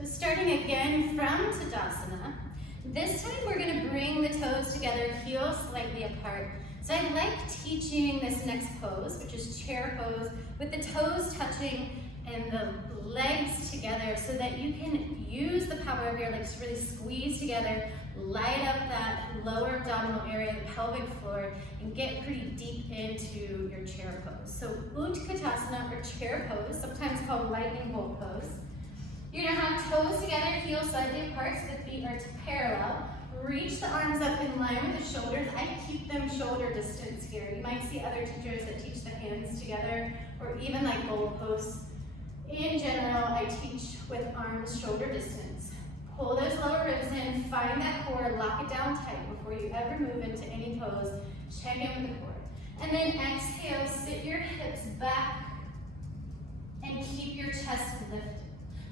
So starting again from Utkatasana, this time we're going to bring the toes together, heels slightly apart. So I like teaching this next pose, which is chair pose, with the toes touching and the legs together so that you can use the power of your legs to really squeeze together, light up that lower abdominal area, the pelvic floor, and get pretty deep into your chair pose. So Utkatasana, or chair pose, sometimes called lightning bolt pose. You're gonna have toes together, heels slightly apart so the feet are parallel. Reach the arms up in line with the shoulders. I keep them shoulder distance here. You might see other teachers that teach the hands together, or even like goal posts. In general, I teach with arms shoulder distance. Pull those lower ribs in, find that core, lock it down tight before you ever move into any pose. Check in with the core. And then exhale, sit your hips back and keep your chest lifted.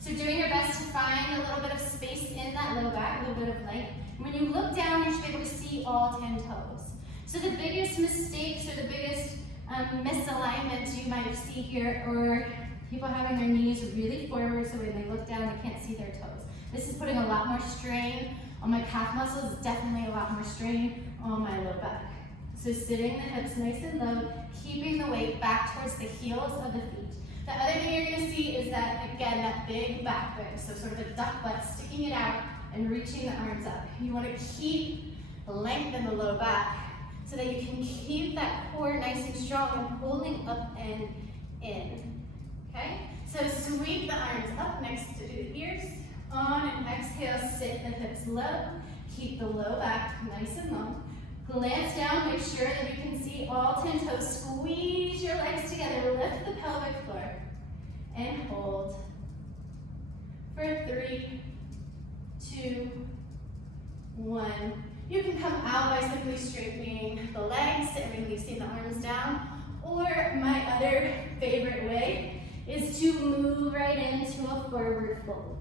So doing your best to find a little bit of space in that low back, a little bit of length. When you look down, you should be able to see all 10 toes. So the biggest mistakes or the biggest misalignments you might see here are people having their knees really forward, so when they look down, they can't see their toes. This is putting a lot more strain on my calf muscles, definitely a lot more strain on my low back. So sitting the hips nice and low, keeping the weight back towards the heels of the feet. The other thing you're gonna see is that, again, that big back bend, so sort of a duck butt, sticking it out and reaching the arms up. You wanna keep the length in the low back so that you can keep that core nice and strong and pulling up and in, okay? So sweep the arms up next to the ears. On and exhale, sit the hips low. Keep the low back nice and long. Glance down, make sure that you can see all 10 toes. Squeeze your legs together, lift the pelvic floor, and hold for 3, 2, 1. You can come out by simply straightening the legs and releasing the arms down, or my other favorite way is to move right into a forward fold.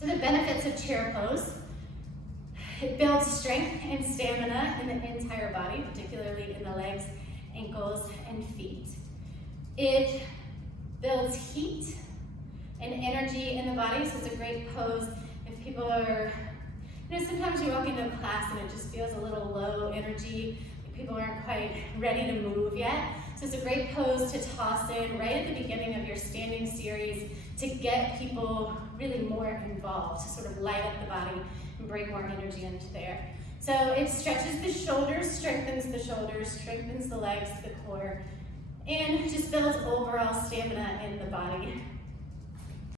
So the benefits of chair pose: it builds strength and stamina in the entire body, particularly in the legs, ankles, and feet. It builds heat and energy in the body, so it's a great pose if people are, sometimes you walk into a class and it just feels a little low energy, like people aren't quite ready to move yet. So it's a great pose to toss in right at the beginning of your standing series to get people really more involved, to sort of light up the body and bring more energy into there. So it stretches the shoulders, strengthens the legs, the core, and just builds overall stamina in the body.